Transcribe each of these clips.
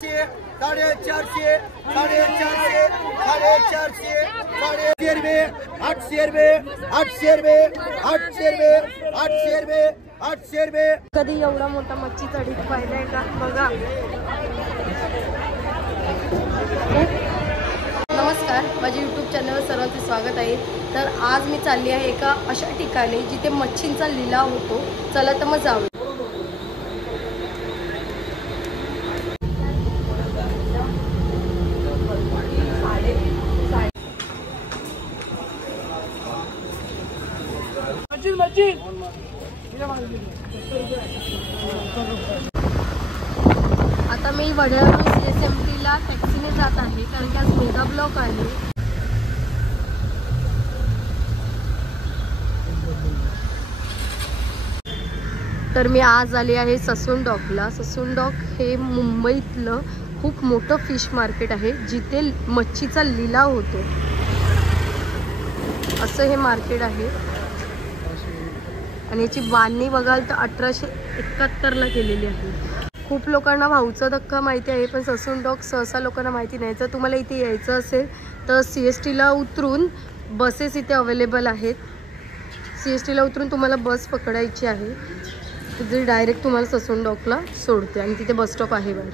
450, 450, 450, 800 रुपये. कधी एवढा मोठा मच्छीचा ढीग पाहिलाय का बघा. नमस्कार, माझ्या यूट्यूब चॅनलवर सर्वांचे स्वागत आहे. तर आज मी चालली आहे एका अशा ठिकाणी जिथे मच्छींचा लिलाव होतो. चला तर मग जाऊ. आता मी वडळून CSMTला टॅक्सीने जात आहे कारण की आज मेगा ब्लॉक आहे. तर मी आज आली आहे ससून डॉकला. ससून डॉक हे मुंबईतलं खूप मोठं फिश मार्केट आहे जिथे मच्छीचा लिलाव होतो. असं हे मार्केट आहे आणि याची बांधणी बघाल तर 1871ला केलेली आहे. खूप लोकांना भाऊचा धक्का माहिती आहे पण ससून डॉक सहसा लोकांना माहिती नाही. जर तुम्हाला इथे यायचं असेल तर CSTला उतरून बसेस इथे अवेलेबल आहेत. CSTला उतरून तुम्हाला बस पकडायची आहे जी डायरेक्ट तुम्हाला ससून डॉकला सोडते आणि तिथे बस स्टॉप आहे बाहेर.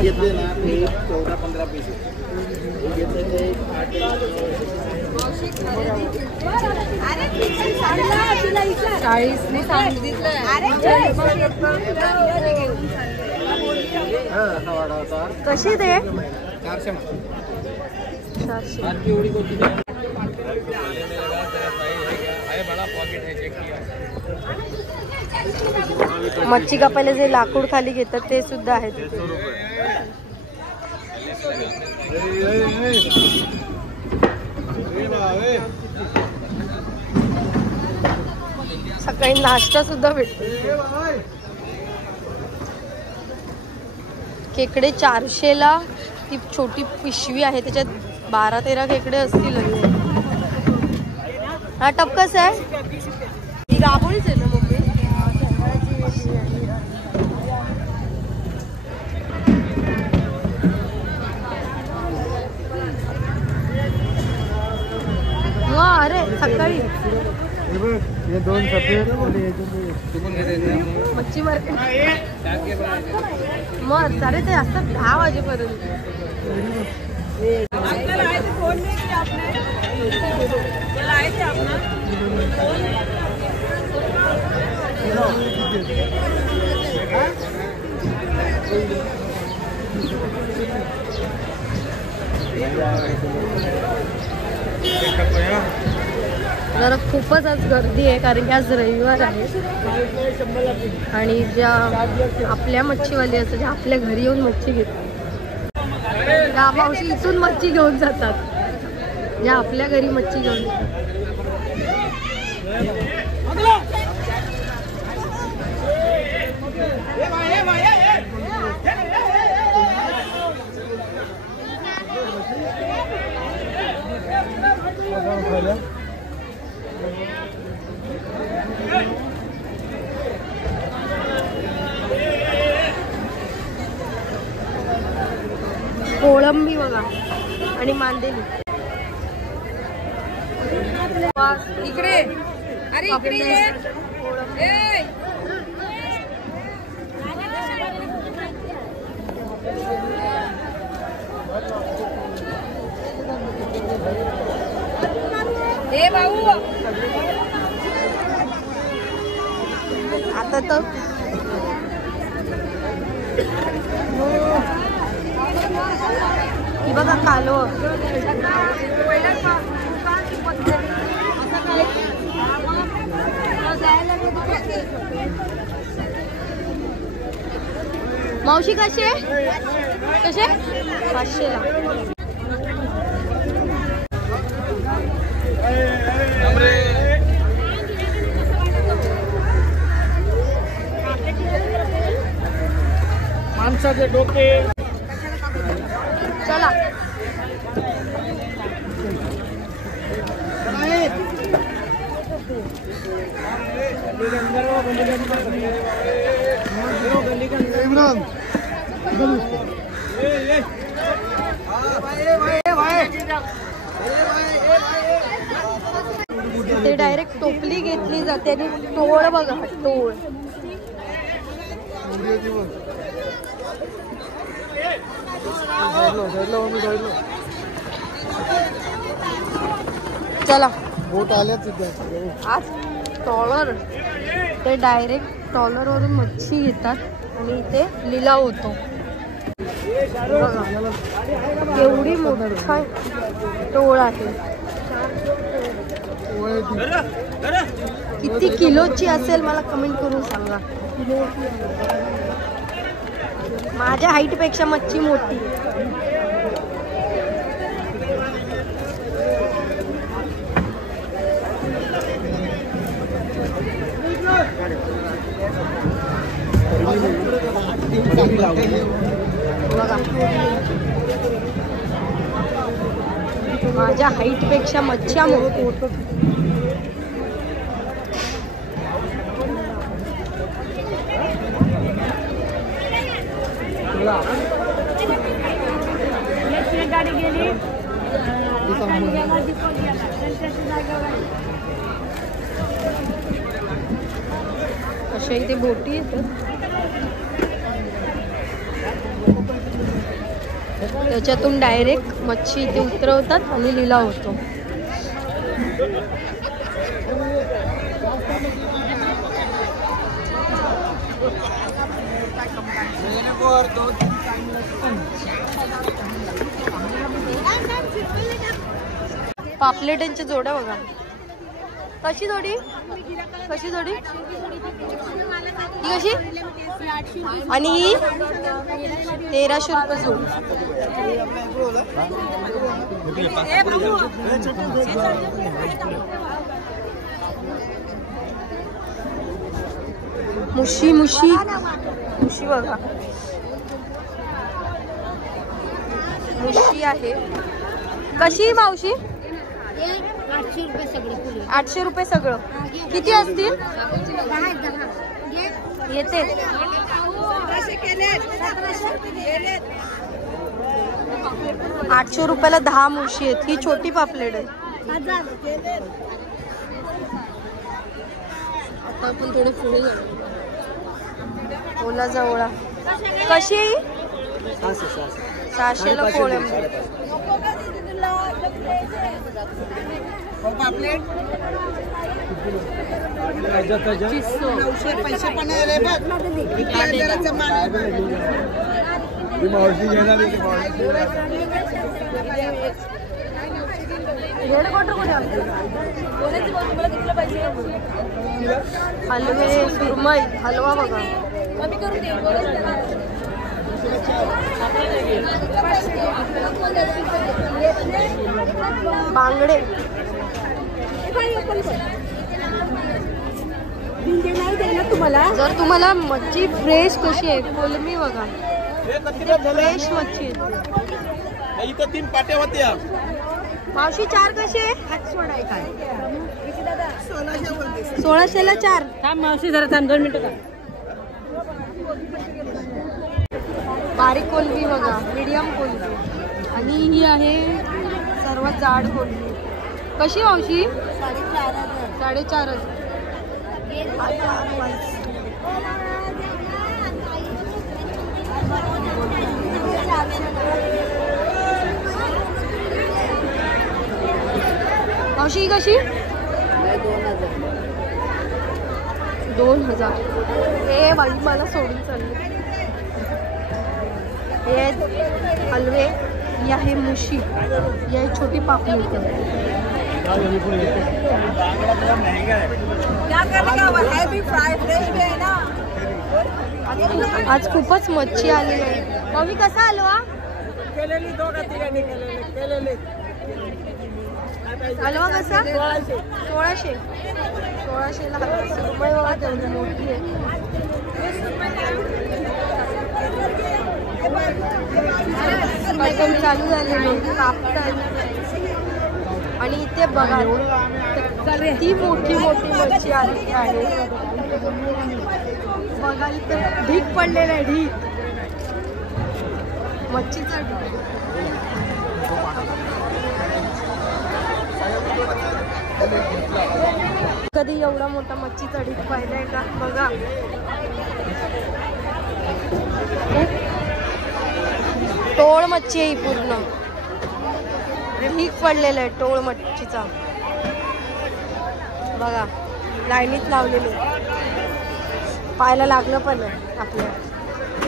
घेतले ना 14-15 पैसे. कशी ते 400 मच्छी कापायला जे लाकूड खाली घेतात ते सुद्धा आहेत. सकाळी नाश्ता सुद्धा भेटतो. खेकडे 400ला ती छोटी पिशवी आहे त्याच्यात 12-13 खेकडे असतील. हा टप कसा आहे? ही गाभोळीच आहे ना मम्मी? अरे सकाळी ये 2 सफेद मच्छी मार्केट मग अरे ते असतात 10 वाजेपर्यंत. जरा खूपच आज गर्दी आहे कारण की आज रविवार आहे आणि ज्या आपल्या मच्छीवाली असतात ज्या आपल्या घरी येऊन मच्छी घेतात त्या मावशी इथून मच्छी घेऊन जातात. ज्या आपल्या घरी मच्छी घेऊन येतात. कोळंबी बघा आणि मांदेली. इकडे अरे इकडे ए भाऊ आता तर ही बघा कालव. मावशी कसे 500ला. माणसाचे डोके चला. इमरान ते डायरेक्ट टोपली घेतली जाते आणि टोळ बघा, टोळ. चला बोट आल्याच आज टॉलर, ते डायरेक्ट टॉलरवरून मच्छी घेतात आणि इथे लिलाव होतो. बघा केवढी मोठा टोळ आहे. किती किलोची असेल मला कमेंट करून सांगा. माझ्या हाईट पेक्षा मच्छी मोठी. बघा माझ्या हाईट पेक्षा मच्छ्या मोठी. गाडी गेली अशा इथे बोटी येतात. त्याच्यातून डायरेक्ट मच्छी इथे उतरवतात आणि लिलाव होतो. पापलेटांच्या जोड्या बघा. कशी जोडी, कशी जोडी, ही कशी, आणि ही 1300 रुपये जोडी. मुशी मुशी मुशी बघा, मुशी आहे. कशी मावशी? 800 रुपये सगळे. 800 रुपये सगळं. किती असतील? येते 800 रुपयाला 10 मुशी आहेत. ही छोटी पापलेट आहे. आता आपण थोडे पुढे जाऊ. ओला जवळा कशी? 600ला कोळंबी. पैसे पण रे हलवे, सुरमई, हलवा बघा. बांगडे जर तुम्हाला मच्छी फ्रेश कशी आहे, कोलमी बघा, फ्रेश मच्छी इथं 3 पाट्या होत्या. मावशी 4 कशी आहे? 1600ला 4. मावशी जरा थांब 2 मिनिटं. बारीक कोलंबी बघा, मीडियम कोलंबी, आणि ही आहे सर्वात जाड कोलंबी. कशी मावशी? 4,500. मावशी ही कशी? 2000. हे बाई मला सोडून चालली. हे हलवे, ही आहे मुशी, ही आहे छोटी पापलेट. आज खूपच मच्छी आली आहे. मम्मी कसा हलवा? हलवा कसा? 1600. 1600ला हलवा. सुरमई बघा तेवढी मोठी आहे. चालू झालेली कापतात. आणि इथे बघा ती मोठी मोठी मच्छी आली आहे बघा. इथे ढीक पडलेला आहे, ढीक मच्छीचा ढीक. कधी एवढा मोठा मच्छीचा ढीक पाहिलाय का बघा. टोळ मच्छी आहे ही पूर्ण, ढीक पडलेला आहे टोळ मच्छीचा बघा. लाईनीत लावलेली पाहायला लागलं पण आहे आपल्याला.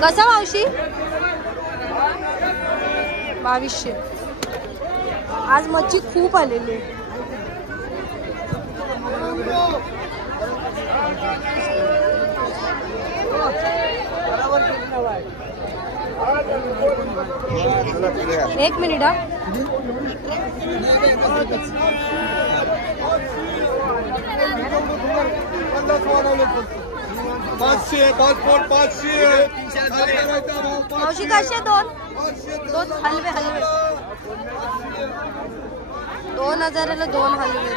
कसा मावशी? 2200. आज मच्छी खूप आलेली आहे. एक मिनिट हा. मावशी कसे? दोन हलवे हलवे 2000ला 2 हलवे.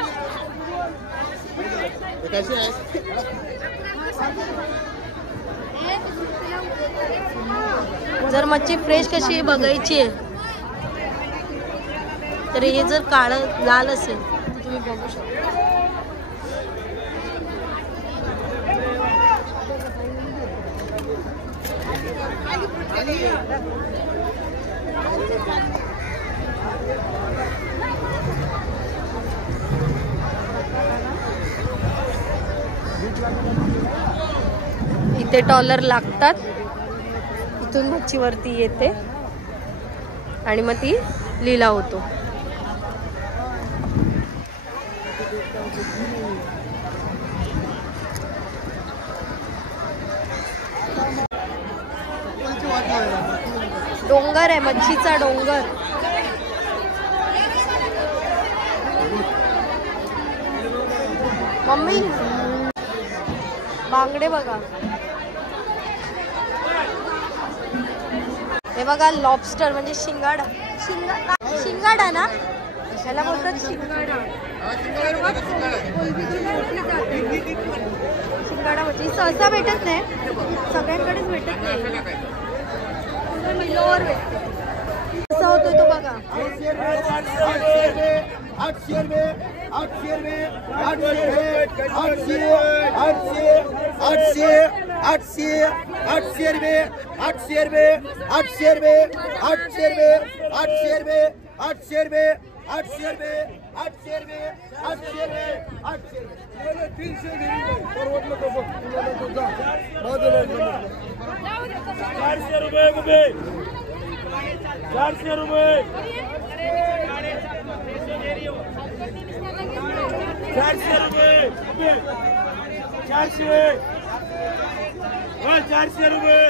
जर मच्छी फ्रेश कशी बघायची आहे तर हे जर काळं लाल असेल तर तुम्ही बघू शकता. इथे डॉलर लागतात, इथून मच्छीवरती येते आणि मग ती लिलाव होतो. डोंगर आहे, मच्छीचा डोंगर. मम्मी बांगडे बघा. हे बघा लॉबस्टर म्हणजे शिंगाडा. शिंगाडा ना ह्याला बोलतात, शिंगाडा. शिंगाडा म्हणजे सहसा भेटत नाही, सगळ्यांकडेच भेटत नाही, किलोवर भेटते. कसा होतोय तो बघा. 400 रुपये. 400 रुपये. 400 रुपये.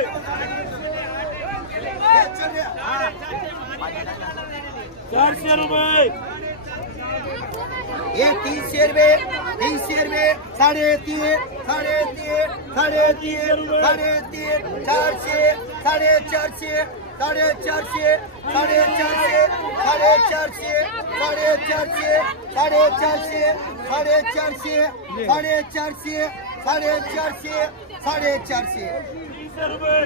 400 रुपये. ये 300 रुपये. 300 रुपये. 3.5. 3.5. 3.5. 3.5. 400. 450. 450. 450. 450. 450. 450. 450. 450. 450. 450. 300 रुपये.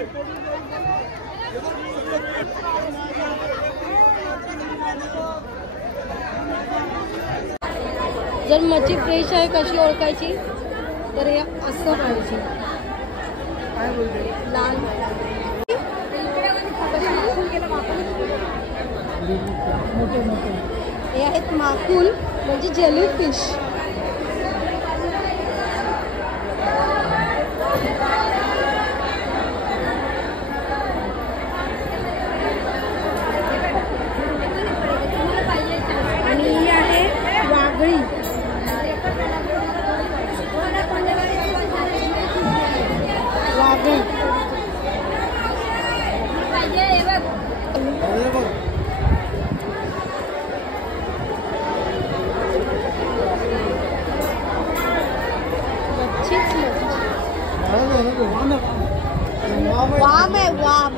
जर मच्छी फ्रेश आहे कशी ओळखायची तर हे असं पाहिजे, लाल. हे आहेत माकुल म्हणजे जेलीफिश. आणि ही आहे वागळी. वागळी वाम आहे, वाम.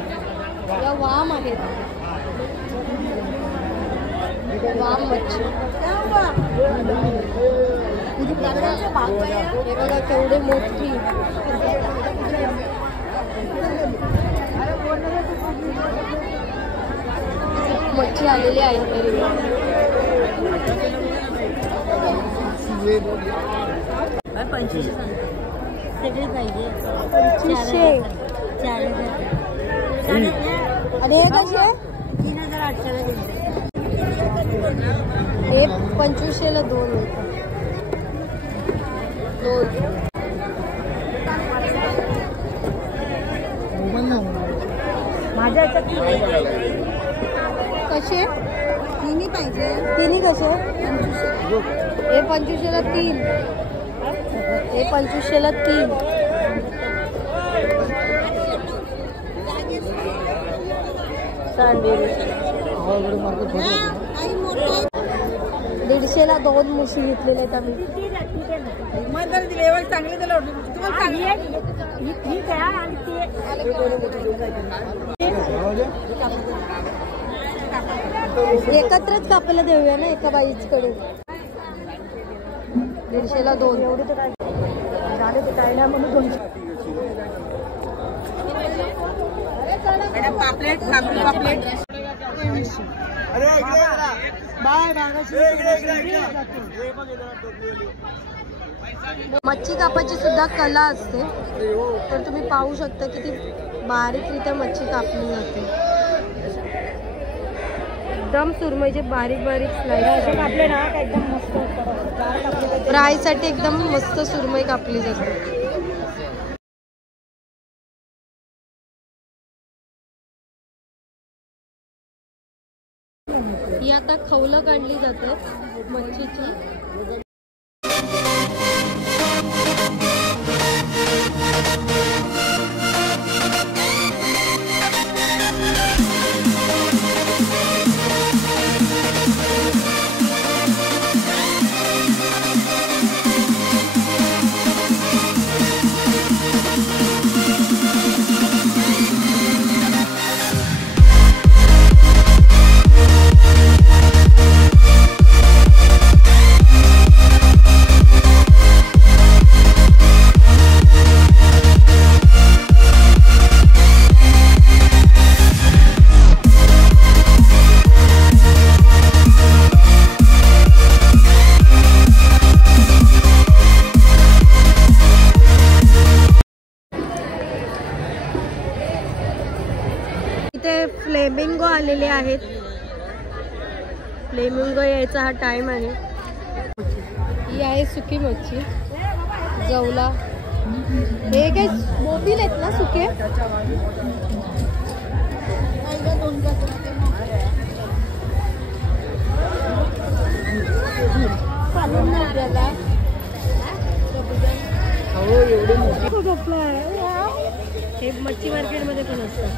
या वाम आहेत, वाम मच्छी. हे बघा केवढे मोठी. मच्छी आलेली आहे. 2500 सगळे पाहिजे 2500. 4000 आणि हे कसे? 3800 ला देते. हे 2500 ला 2 होतं. 2 माझ्या कसे? तिन्ही पाहिजे. तिन्ही कसे? हे 2500 ला 3. हे 2500 ला 3. सँडविच 150 ला 2 मुशी घेतलेले आहेत आम्ही. चांगली एकत्रच कापायला देऊया ना एका बाईचकडे. 150 ला 2. एवढे तर काय झाले ते काय ना म्हणून 200. पापलेट पापलेट मच्छी कापायची सुद्धा कला असते. तर तुम्ही पाहू शकता किती बारीकरित्या मच्छी कापली जाते. एकदम सुरमईचे बारीक बारीक स्लाइस कापले ना एकदम मस्त. फ्रायसाठी एकदम मस्त सुरमई कापली जाते. ही आता खवलं काढली जाते मच्छीची. इथे फ्लेमिंगो आलेले आहेत. फ्लेमिंगो यायचा हा टाइम आहे. ही आहे सुकी मच्छी जवला. हे काय मोबिल आहेत ना सुके? हे मच्छी मार्केटमध्ये पण असतात.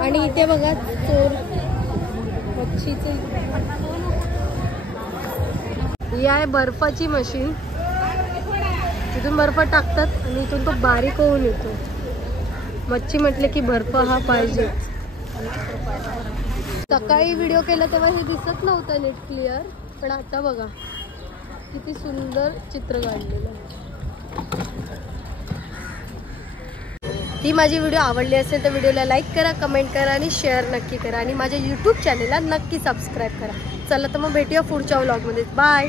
आणि इथे बघा चोर मच्छीचे. ही आहे बर्फाची मशीन. तिथून बर्फ टाकतात आणि इथून तो बारीक होऊन येतो. मच्छी म्हटले की बर्फ हा पाहिजे. सकाळी व्हिडिओ केला तेव्हा हे दिसत नव्हतं नीट क्लिअर. पण आता बघा किती सुंदर चित्र काढलेलं. ही माझी व्हिडिओ आवडली असेल तर व्हिडिओला लाईक करा, कमेंट करा आणि शेअर नक्की करा. आणि माझ्या यूट्यूब चॅनलला नक्की सबस्क्राईब करा. चला तर मग भेटूया पुढच्या व्लॉगमध्ये. बाय.